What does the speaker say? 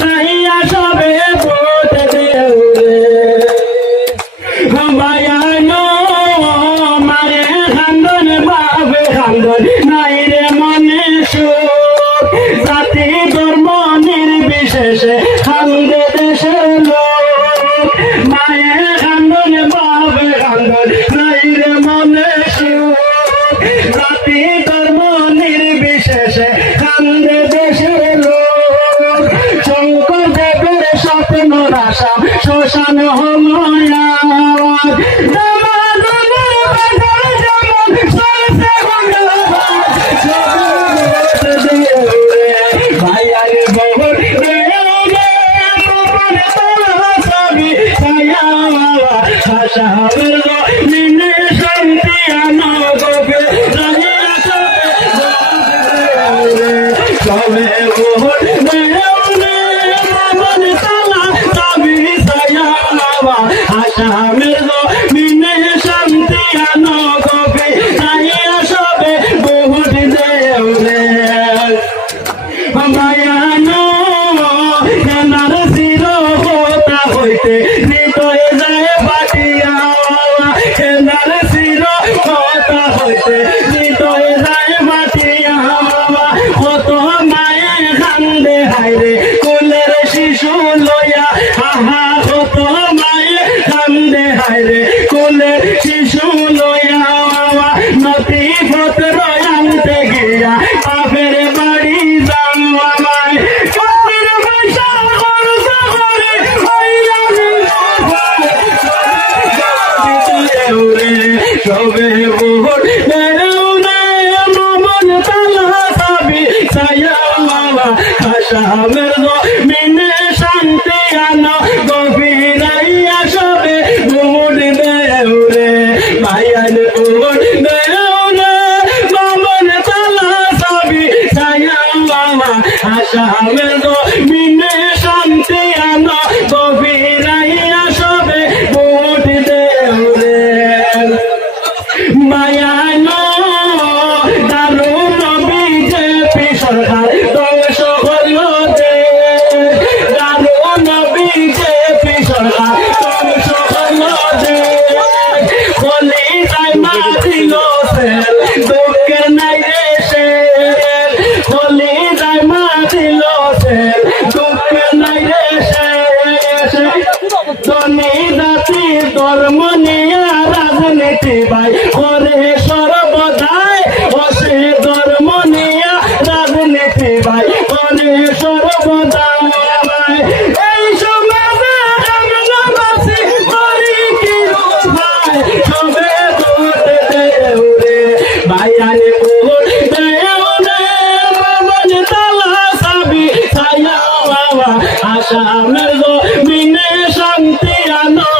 নাইয়া সবে ভোট দেউরে বায়ানো মারে খান্দন বাবে খান্দন নাই রে মনে সুখ জাতি ধর্ম নির্বিশেষে খান্দে দেশের লোক মায়ের খান্দন বাবে খান্দন নাই রে মনে সুখ জাতি ধর্ম নির্বিশেষে খান্দে দেশের লোক শঙ্কর দেবের স্বপ্ন আশা শ্মশান হলো হৃদয়ে যায় বাটিয়া খেলার চির কথা হইতে হৃদয়ে যায় বাটিয়া কত মায়ে কান্দে হাইরে কোলের শিশু লইয়া আহা কত মায়ে কান্দে হাইরে কোলের শিশু লইয়া নথি পত্র আনতে গিয়া বাপের বাড়ি যাও আমায় সবে ভোট দেউরে মন তালা সাবি ছায়া বাবা আসামের জমিনে শান্তি আনো গভীরাইয়া সবে ভোট দেউরে ভাইয়ান ভোট দেউরে মন তালা সাবি ছায়া বাবা আসামের জমিনে শান্তি আনো গভীরাইয়া সবে ভোট দেউরে মায়ানো দারুণ বিজেপি সরকার ধ্বংস করল দেশ দারুণ বিজেপি সরকার ধ্বংস করল দেশ বলি তাই মাতিল দুঃখের নাই রে বলি তাই মাতিল দুঃখের নাই রে ধনী জাতি ধর্ম নিয়ে রাজনীতি ভাই করে সর্বদাই বসে ধর্ম নিয়ে রাজনীতি ভাই করে সর্বদাই এই সমাজে বাসী করি কি ভাই সবে ভোট দেউরে ভাই আরে ভোট দেউরে মন তালা সাবি ছায়া বাবা আসামের জমিনে শান্তি আনো